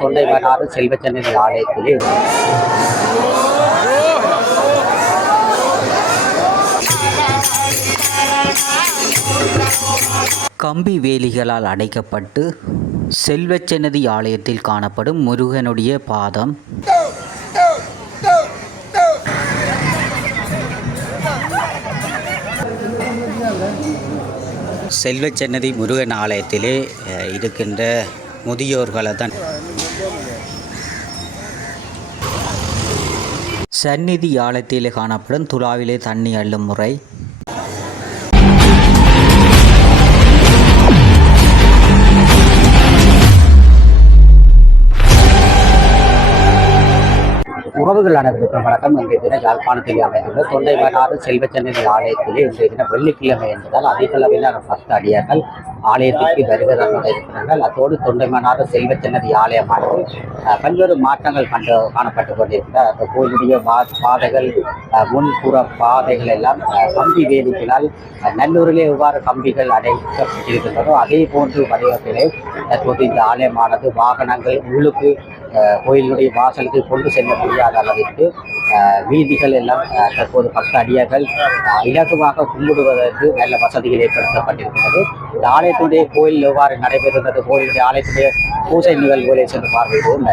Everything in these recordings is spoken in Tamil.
தொண்டைமானாறு செல்வச்சன்னதி ஆலயத்திலே கம்பி வேலிகளால் அடைக்கப்பட்டு செல்வச்சன்னதி ஆலயத்தில் காணப்படும் முருகனுடைய பாதம் செல்வச்சன்னதி முருகன் ஆலயத்திலே இருக்கின்ற முதியோர்களை தான் சந்நிதி ஆலயத்திலே காணப்படும் துலாவிலே தண்ணி அள்ளும் முறை, உறவுகள் அனைவருக்கும் வணக்கம். இன்றைய தினம் யாழ்ப்பாணத்தில் அமைந்துள்ள தொண்டைமானாறு செல்வச்சன்னதி ஆலயத்திலே இன்றைய தினம் வெள்ளிக்கிழமை என்பதால் அதிக அளவிலான பக்த அடியார்கள் ஆலயத்திற்கு வருவதாக இருக்கிறார்கள். அத்தோடு தொண்டைமானாறு செல்வச்சன்னதி ஆலயமானது பல்வேறு மாற்றங்கள் காணப்பட்டு கொண்டிருக்கின்ற அந்த கோயிலுடைய பாதைகள், முன்புற பாதைகள் எல்லாம் கம்பி வேதிப்பினால் நல்லூரிலே எவ்வாறு கம்பிகள் அடைக்கப்பட்டிருக்கின்றதோ அதே போன்று வடிவத்திலே தற்போது இந்த ஆலயமானது வாகனங்கள் உள்ளுக்கு கோயிலுடைய வாசலுக்கு கொண்டு செல்ல முடியாத அளவிற்கு வீதிகள் எல்லாம் தற்போது பக்த அடியார்கள் இலகுவாக கும்பிடுவதற்கு நல்ல வசதிகள் ஏற்படுத்தப்பட்டிருக்கிறது. இந்த ஆலயத்துடைய கோயில் எவ்வாறு நடைபெறுகிறது, கோயிலுடைய ஆலயத்துடைய பூஜை நிகழ்வுகளை சென்று பார்வையிடுவோம்.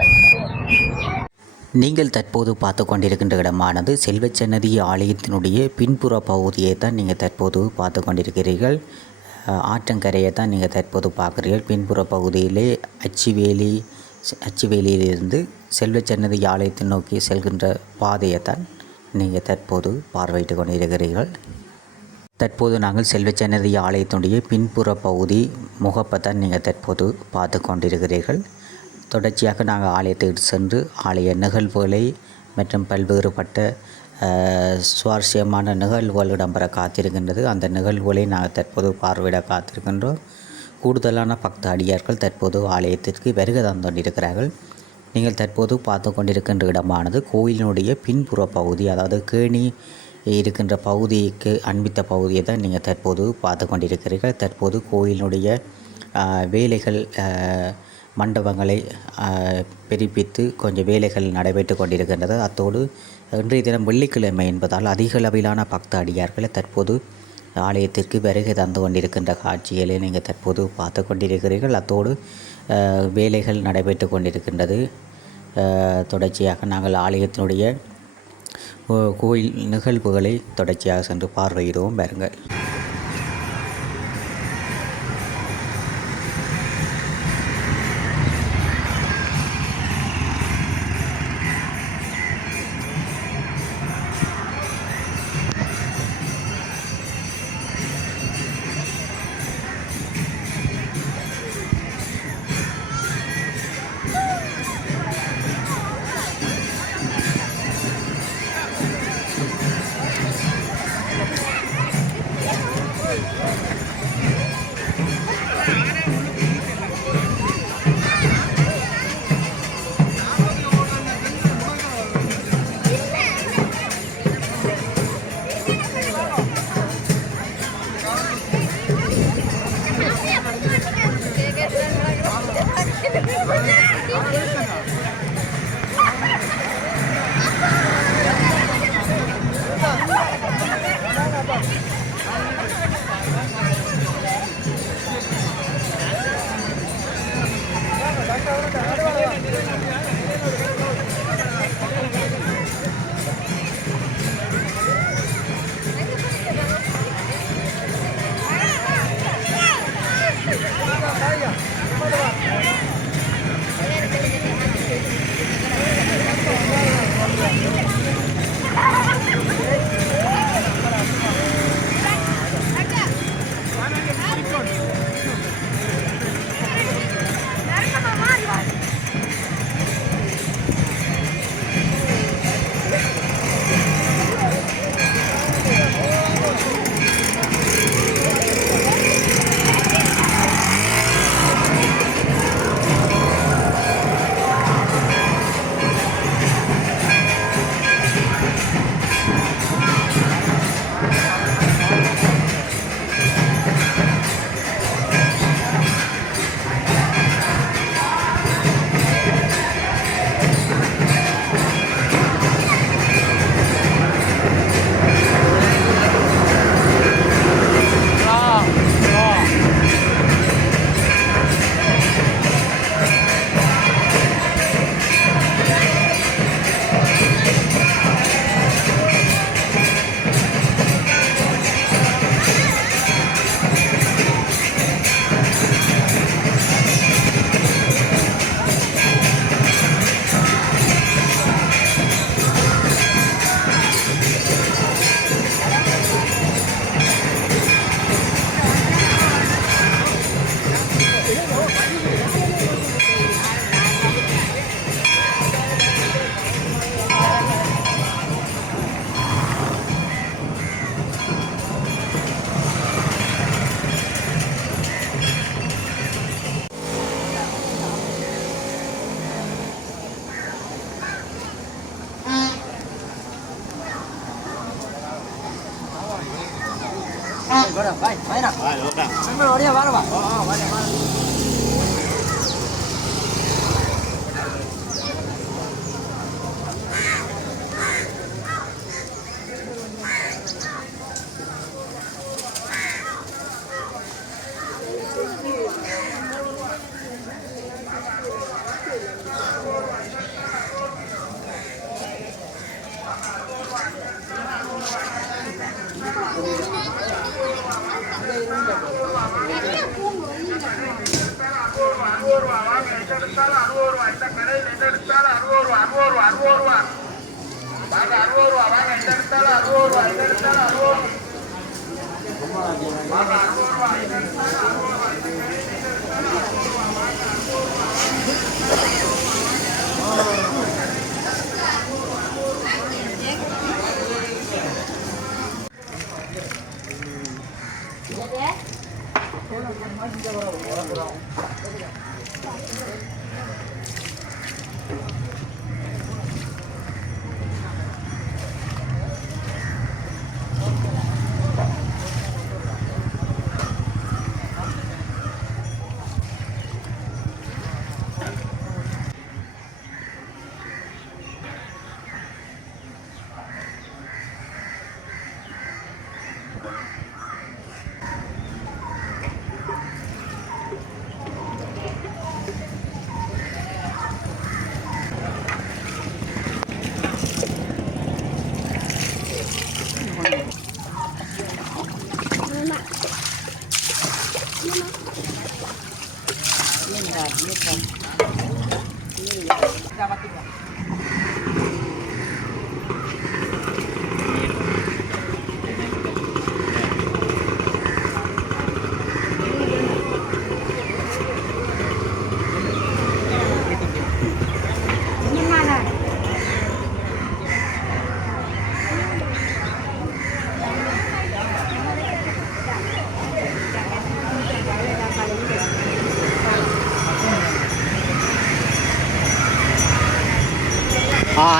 நீங்கள் தற்போது பார்த்து கொண்டிருக்கின்ற இடமானது செல்வச்சன்னதி ஆலயத்தினுடைய பின்புற பகுதியை தான் நீங்கள் தற்போது பார்த்து கொண்டிருக்கிறீர்கள். ஆற்றங்கரையை தான் நீங்கள் தற்போது பார்க்குறீர்கள். பின்புற பகுதியிலே அச்சுவேலியிலிருந்து செல்வச்சன்னதி ஆலயத்தை நோக்கி செல்கின்ற பாதையை தான் நீங்கள் தற்போது பார்வையிட்டு கொண்டிருக்கிறீர்கள். தற்போது நாங்கள் செல்வச்சன்னதி ஆலயத்தினுடைய பின்புற பகுதி முகப்பை தான் நீங்கள் தற்போது பார்த்து கொண்டிருக்கிறீர்கள். தொடர்ச்சியாக நாங்கள் ஆலயத்துக்கு சென்று ஆலய நிகழ்வுகளை மற்றும் பல்வேறுபட்ட சுவாரஸ்யமான நிகழ்வுகள் இடம்பெற காத்திருக்கின்றது. அந்த நிகழ்வுகளை நாங்கள் தற்போது பார்வையிட காத்திருக்கின்றோம். கூடுதலான பக்த அடியார்கள் தற்போது ஆலயத்திற்கு வருகை தந்திருக்கிறார்கள். நீங்கள் தற்போது பார்த்து கொண்டிருக்கின்ற இடமானது கோயிலினுடைய பின்புற பகுதி, அதாவது கேணி இருக்கின்ற பகுதிக்கு அண்மித்த பகுதியை தான் நீங்கள் தற்போது பார்த்து கொண்டிருக்கிறீர்கள். தற்போது கோயிலினுடைய வேலைகள், மண்டபங்களை பெருப்பித்து கொஞ்சம் வேலைகள் நடைபெற்று கொண்டிருக்கின்றது. அத்தோடு இன்றைய தினம் வெள்ளிக்கிழமை என்பதால் அதிக அளவிலான பக்த அடியார்களை தற்போது ஆலயத்திற்கு வருகை தந்து கொண்டிருக்கின்ற காட்சிகளை நீங்கள் தற்போது பார்த்து கொண்டிருக்கிறீர்கள். அத்தோடு வேலைகள் நடைபெற்று கொண்டிருக்கின்றது. தொடர்ச்சியாக நாங்கள் ஆலயத்தினுடைய கோயில் நிகழ்வுகளை தொடர்ச்சியாக சென்று பார்வையிடுவோம். பாருங்கள்.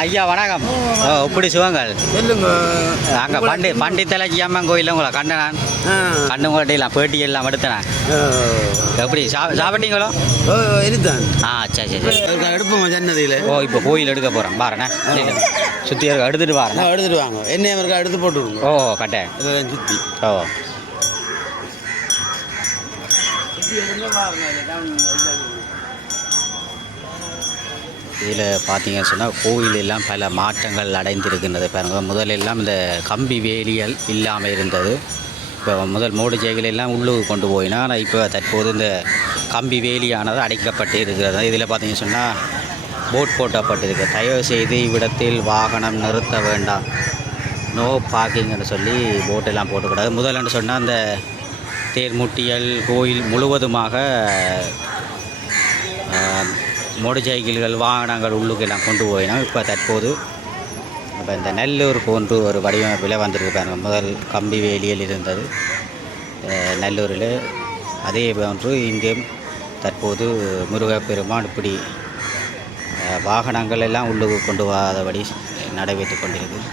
ஐயா வணக்கம். இப்படி சிவங்கள் சொல்லுங்க. அங்கே பண்டித்தலைச்சி அம்மன் கோயிலில் உங்களை கண்டனான் கண்டு உங்கள்கிட்ட பேட்டி எல்லாம் எடுத்தேன். எப்படி சாப்பிட்டீங்களோ? இருத்தான். சரி எடுப்போம் ஜன்னதியில். இப்போ கோயில் எடுக்க போகிறேன் பாருண்ணே. சுற்றி எடுத்துகிட்டு பாருண்ணே. எடுத்துட்டு வாங்க. என்ன அவருக்கு எடுத்து போட்டு விடுங்க. கட்டேன் சுற்றி. இதில் பார்த்தீங்கன்னு சொன்னால் கோயிலெல்லாம் பல மாற்றங்கள் அடைந்திருக்கின்றது. பாருங்கள், முதலெல்லாம் இந்த கம்பி வேலிகள் இல்லாமல் இருந்தது. இப்போ முதல் மூடு ஜெய்கள் எல்லாம் உள்ளுக்கு கொண்டு போயினா, ஆனால் இப்போ தற்போது இந்த கம்பி வேலியானது அடைக்கப்பட்டு இருக்கிறது. இதில் பார்த்தீங்கன்னு சொன்னால் போட் போட்டப்பட்டிருக்கு. தயவு செய்து இவ்விடத்தில் வாகனம் நிறுத்த வேண்டாம், நோ பார்க்கிங்னு சொல்லி போட்டெல்லாம் போட்டுக்கூடாது. முதல்னு சொன்னால் அந்த தேர்முட்டியல் கோயில் முழுவதுமாக மோட்டர் சைக்கிள்கள் வாகனங்கள் உள்ளுக்கெல்லாம் கொண்டு போயினா, இப்போ தற்போது இப்போ இந்த நல்லூர் போன்று ஒரு வடிவமைப்பில் வந்திருக்கு பாருங்கள். முதல் கம்பி வேலியில் இருந்தது நல்லூரில், அதே போன்று இங்கேயும் தற்போது முருகப்பெருமான் இப்படி வாகனங்கள் எல்லாம் உள்ளுக்கு கொண்டு வராதபடி நடைபெற்று கொண்டிருக்கு.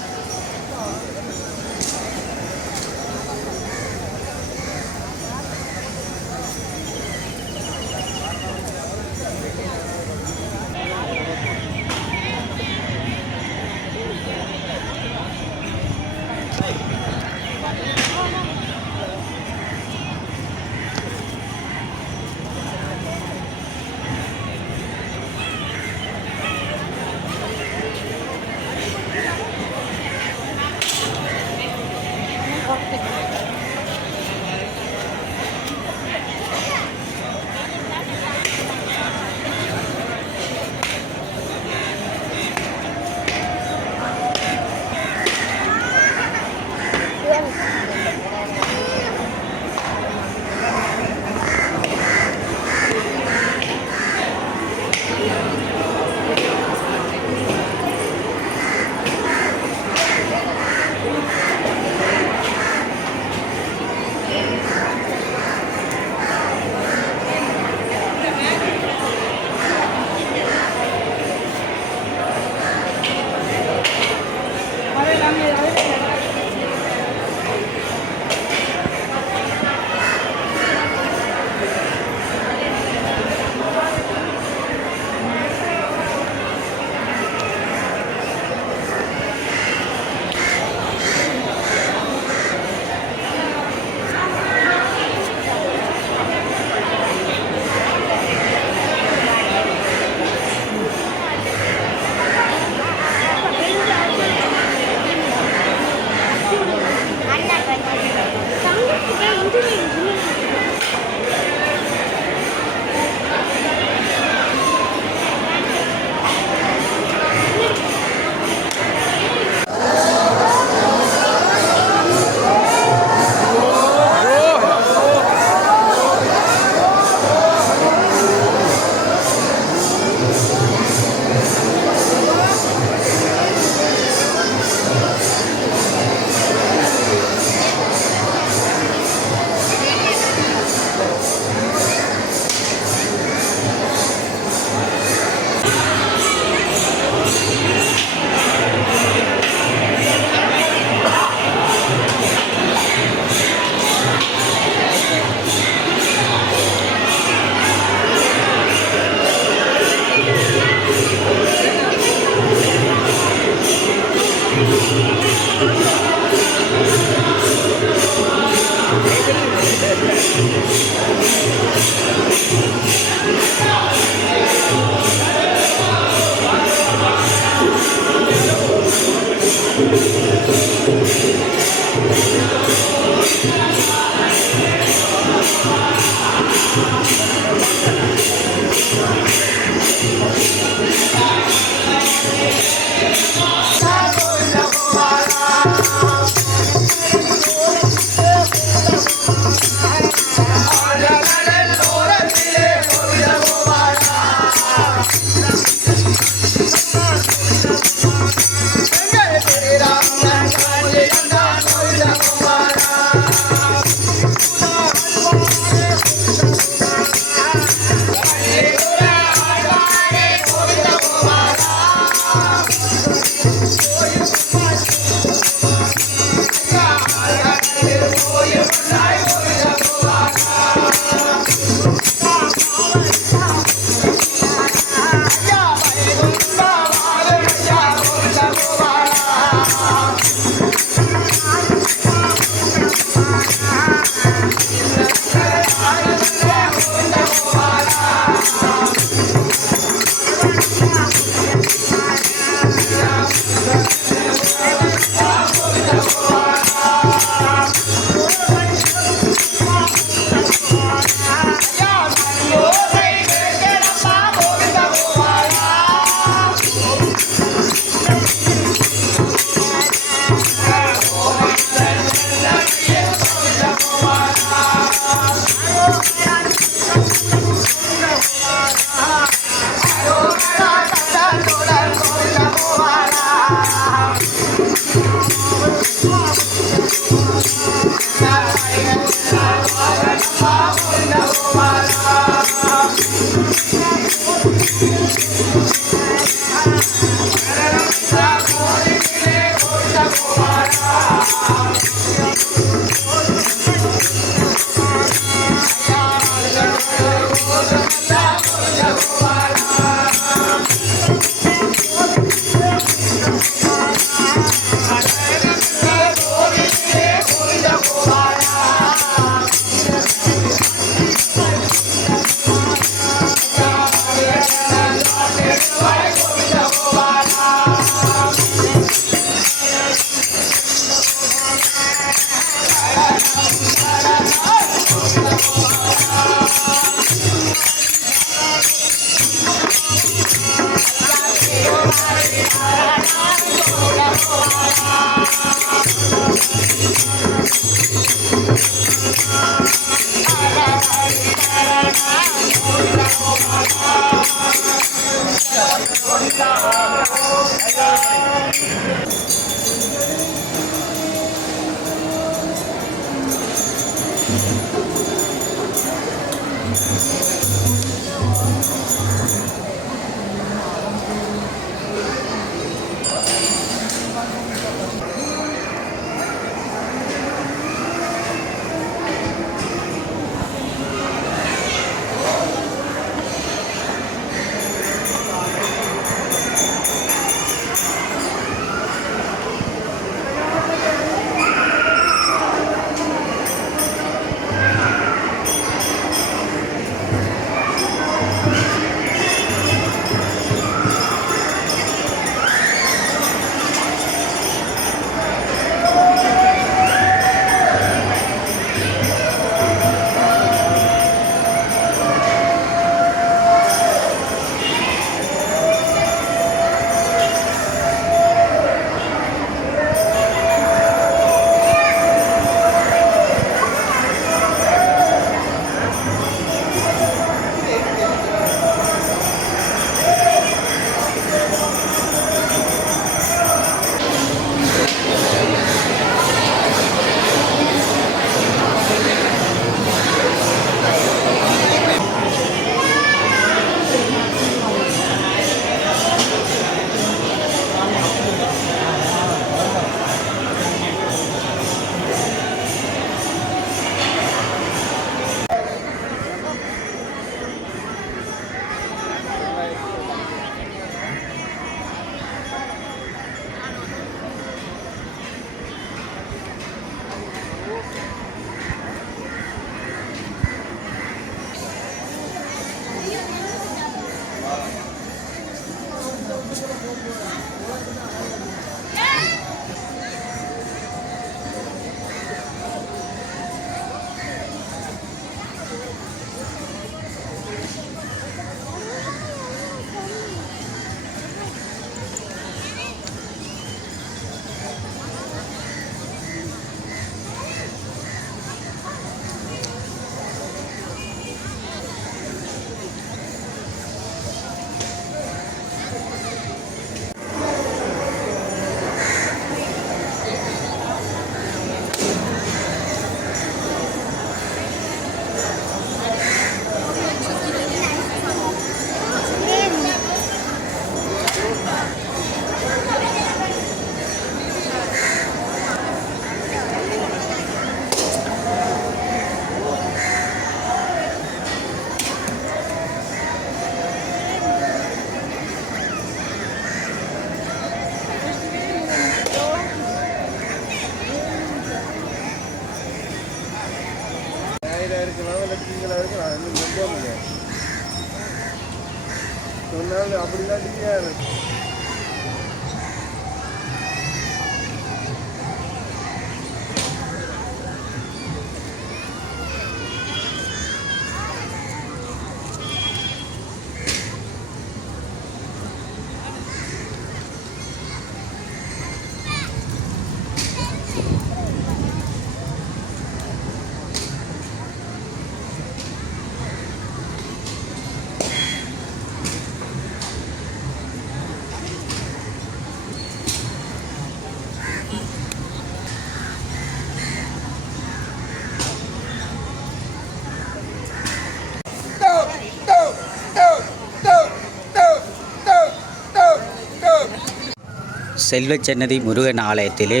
செல்வச்சன்னதி முருகன் ஆலயத்திலே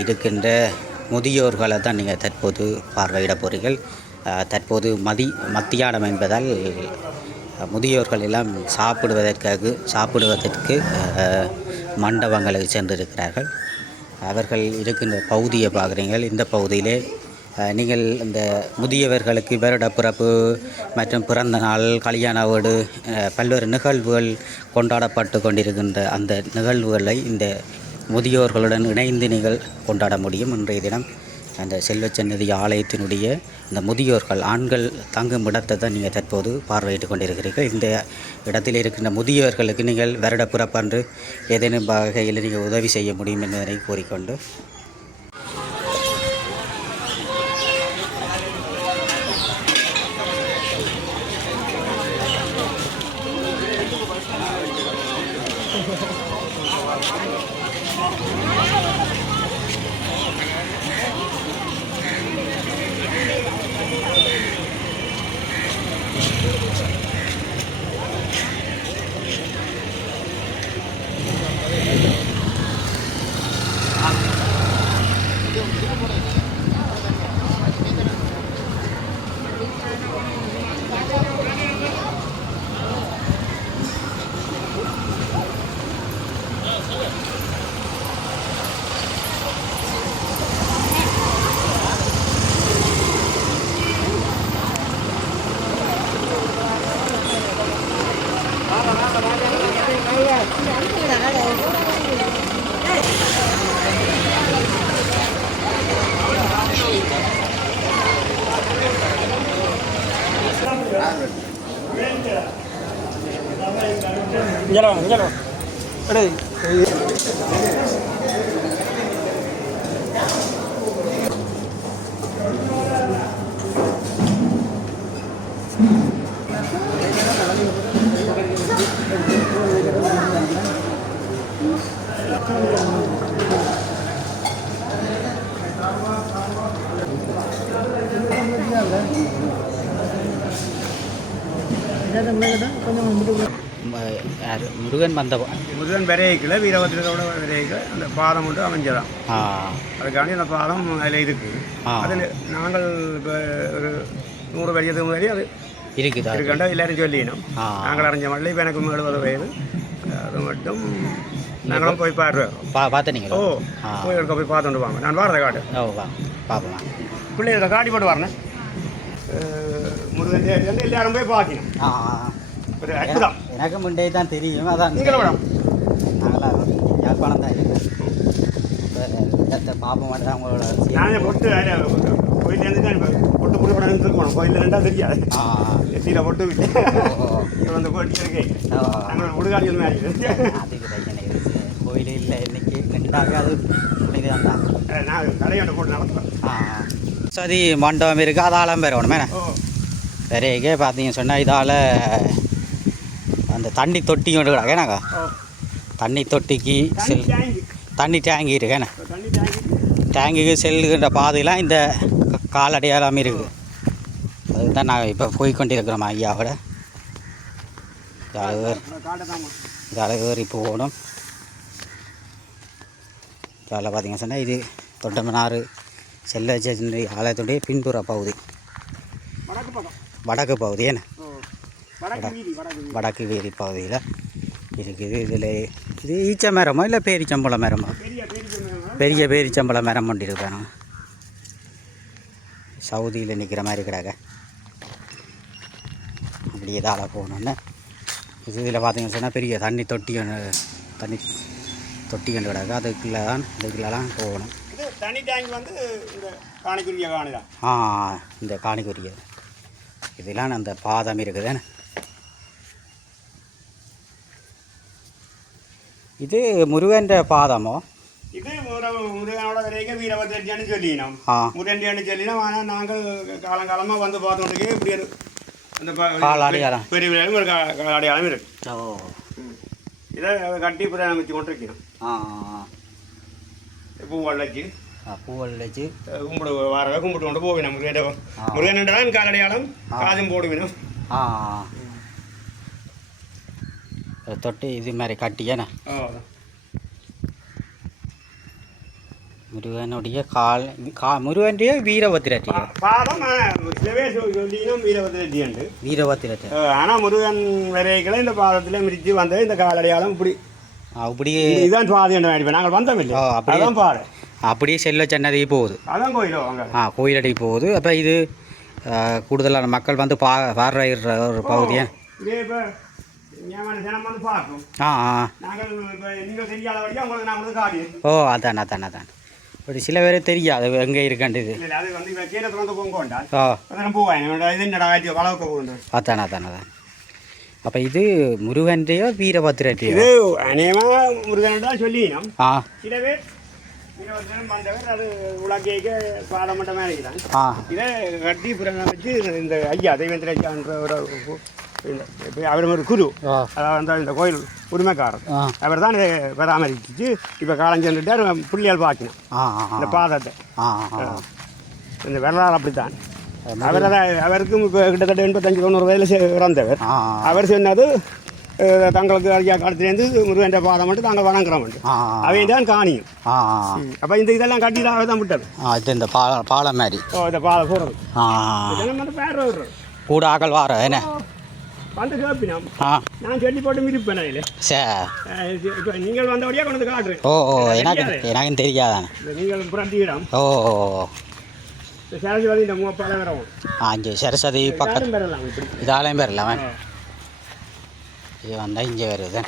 இருக்கின்ற முதியோர்களை தான் நீங்கள் தற்போது பார்வையிட போகிறீர்கள். தற்போது மத்தியானம் என்பதால் முதியோர்கள் எல்லாம் சாப்பிடுவதற்கு மண்டபங்களுக்கு சென்றிருக்கிறார்கள். அவர்கள் இருக்கின்ற பகுதியை பார்க்குறீங்கள். இந்த பகுதியிலே நீங்கள் இந்த முதியவர்களுக்கு வருடப்பிறப்பு மற்றும் பிறந்த நாள், கல்யாண வீடு, பல்வேறு நிகழ்வுகள் கொண்டாடப்பட்டு கொண்டிருக்கின்ற அந்த நிகழ்வுகளை இந்த முதியோர்களுடன் இணைந்து நீங்கள் கொண்டாட முடியும். இன்றைய தினம் அந்த செல்வச்சன்னதி ஆலயத்தினுடைய இந்த முதியோர்கள் ஆண்கள் தங்கும் இடத்தை தான் நீங்கள் தற்போது பார்வையிட்டு கொண்டிருக்கிறீர்கள். இந்த இடத்தில் இருக்கின்ற முதியோர்களுக்கு நீங்கள் வருடப்பிறப்பன்று ஏதேனும் வகையில் நீங்கள் உதவி செய்ய முடியும் என்பதனை கூறிக்கொண்டு முருகன் மண்டபம், முருகன் விரைக்கில் வீரபத்திரத்தோட விரைக்கில் அந்த பாதம் மட்டும் அமைஞ்சதான். அதுக்காண்டி அந்த பாதம் அதில் இருக்குது. அதில் நாங்கள் இப்போ ஒரு 100 வருஷத்துக்கு முன்னாடி அது இருக்குண்டா எல்லாரும் சொல்லினோம். நாங்கள் அறிஞ்ச மட்டும் இப்போ எனக்கு 70 வயது. அது மட்டும் நாங்களும் போய் பார்த்தீங்களோ? போய் இருக்க போய் பார்த்துட்டு வாங்க. நான் வாரதை காட்டு பார்ப்போம். பிள்ளைகளை காட்டி போட்டு வரேன். முருகன் எல்லாரும் போய் பார்க்கணும். எனக்கு முன்னே தான் தெரியும். அதான் நாங்களாம் யாழ்ப்பாணம் தான் இடத்தை பார்ப்போம் மட்டும் தான் உங்களோட. நான் பொட்டு கோயிலேருந்து தான் பொட்டு புட்டு படம் இருக்கணும். கோயிலில் ரெண்டாவது தெரியாது. சீரை பொட்டு விட்டு வந்து போட்டு இருக்கேன். நாங்களோட உடுகாடிகள் மாதிரி அதுக்கு பிரச்சனை கோயில் இல்லை இன்னைக்கு ரெண்டாக அது தான் நான் கடையோட போட்டு நடத்துகிறேன். சரி, மண்டபம் இருக்குது. அதாலாம் பெறணும் மேலே பெரிய பார்த்தீங்க சொன்னால் இதால் அந்த தண்ணி தொட்டி கொண்டு கிடக்கேனாக்கா. தண்ணி தொட்டிக்கு தண்ணி டேங்கி இருக்கேண்ணே. டேங்குக்கு செல்லுகின்ற பாதையெல்லாம் இந்த காலடையாலாம் இருக்குது. அதுதான் நாங்கள் இப்போ போய்கொண்டிருக்கிறோம் ஐயாவோட. இதால் ஏறி போகணும். இதால் பார்த்தீங்க சொன்னால் இது தொண்டமனாறு செல்வச்சன்னதி ஆலயத்துடைய பின்புற பகுதி, வடக்கு பகுதி. ஏன்னா வடக்கு வீதி பகுதியில் இருக்குது. இதில் இது ஈச்ச மரமோ இல்லை பேரிச்சம்பளம் மரமோ? பெரிய பேரிச்சம்பள மரம் கொண்டு இருக்காங்க. சவுதியில் நிற்கிற மாதிரி கிடக்க. அப்படி இதால் போகணுன்னு இது இதில் பார்த்தீங்கன்னு சொன்னால் பெரிய தண்ணி தொட்டி கண்டு கிடக்கு அதுக்குள்ளே தான் இதுக்குள்ளெல்லாம் போகணும். இது தனி டேங்க் வந்து இந்த காணிக்குரிய காணிதான். இந்த காணிக்குரிய இதெல்லாம் அந்த பாதம் இருக்குதுன்னு. இது முருகன் பாதமோ? இது முருகனோட வரைக்கும் வீரபத்ரெட்டியான்னு சொல்லினோம். முருகன்டியான்னு சொல்லினோம். ஆனால் நாங்கள் காலங்காலமாக வந்து பார்த்தோம் இப்படி அந்த காலடையாளம் பெரிய ஒரு காலடையாளம் இருக்கு. இதை கட்டி இப்போ அமைச்சு கொண்டிருக்கணும். பூவல் வச்சு கும்பிடு வாரவை கும்பிட்டு கொண்டு போவினோம். முருகன் தான் காலடையாளம் காதும் போடுவினோம். தொட்டு இது மாதிரி கட்டியேண்ணா முருகனுடைய முருகனுடைய வீரபத்திரட்டி பாதம் வீரபத்திரட்டி. ஆனால் முருகன் வரைகளை இந்த பாதத்தில் மிதித்து வந்தது இந்த காலடையாளம் இப்படியே இதுதான் பாதை நாங்கள் வந்தோம் இல்லை. அப்படிதான் பாதை அப்படியே செல்வ சன்னதி போகுது. அதான் கோயிலோ அங்கே கோயிலடி போகுது. அப்போ இது கூடுதலான மக்கள் வந்து பார்வையிடுற ஒரு பகுதியா இதே இப்போ தினம் வந்து பார்க்கும். நாங்கள் இப்போ நீங்கள் தெரியாத வழியாக உங்களுக்கு நான் வந்து காட்டினேன். அதான் இப்படி சில பேர் தெரியாது எங்கே இருக்காண்டிது. அது வந்து இப்போ கீழே திறந்து போங்கோண்டா அதான் போவேன் இது என்னடா வளர்க்க போகுது. அதான் அப்போ இது முருகன்றையோ வீரபத்திரட்டியோ? இது அநேகமாக முருகன் தான் சொல்லினோம். சில பேர் வீரபத்திரன் வந்தவர் அது உலகைக்கு பாதமட்டமாக இருக்கிறான். இதை கட்டி புறங்களை வச்சு இந்த ஐயா தெய்வந்திரன்ற ஒரு அவர் ஒரு குரு, அதாவது இந்த கோயில் உரிமைக்காரர், அவர் தான் இதை பராமரிச்சு இப்போ காலம் சென்றுட்டார். புள்ளியால் பார்க்கணும் இந்த பாதத்தை. இந்த வரலாறு அப்படித்தான். அவருக்கும் இப்போ கிட்டத்தட்ட 85-90 வயதில் இறந்தவர். அவர் சொன்னது தங்களுக்கு ஐயா காலத்துலேருந்து முருகன் பாதம் மட்டும் தாங்கள் வணங்குறோம். அவை தான் காணியும். அப்போ இதெல்லாம் கட்டி தான் விட்டது. இந்த பாலம் மாதிரி இந்த பாலம் போடுறது பேர் கூட ஆக்கள் வார என்ன வந்து கேட்பினோம். நான் சொல்லி போட்டு மிதிப்பேன். இப்போ நீங்கள் வந்தபடியாக கொண்டு வந்து காட்டுறேன். எனக்கும் தெரியாதானே நீங்கள் புரட்டி இடம். சரஸ்வதி இந்த மூப்பால வரவும் இங்கே சரஸ்வதி பக்கத்து பெறலாம். இதாலையும் பெறலாம். இது வந்தால் இங்கே வருது.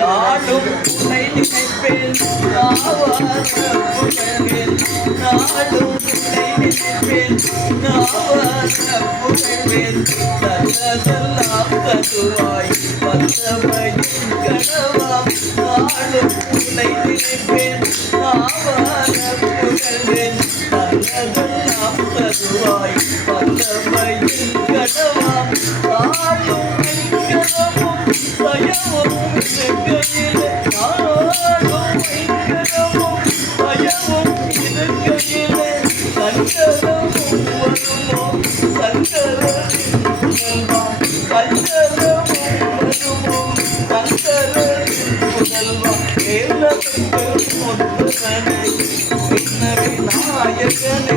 நாடும் உன்னை நினைப்பேன் நாடும் உன்னை நினைப்பேன் புகழ்வேன் நல்லதெல்லாம் தருவாய் வல்லமையின் கனவாம் நாடும் உன்னை நினைப்பேன் புகழ்வேன் நல்லதெல்லாம் தருவாய் வல்லமையின் கனவாம் நாடும் கனவும் பயமும் இருக்கையிலே நாடும் கனவும் பயமும் இருக்கையிலே சஞ்சலமும் வருமோ சஞ்சலமும் வருமோ சஞ்சலமும் விநாயகனே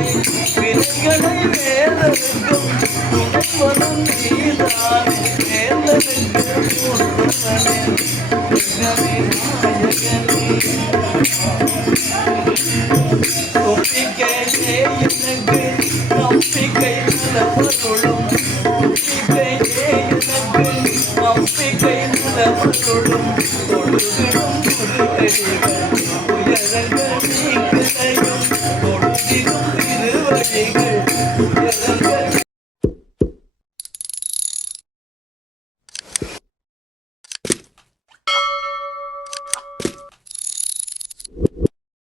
வினைகளை வேதனுக்கும் துணைவனும் நீதானே நம்பிக்கையே எனக்கு நம்பிக்கை நலவருளும் நம்பிக்கையே எனக்கு நம்பிக்கை நலவருளும் தொழுகிடும் உயரங்கள்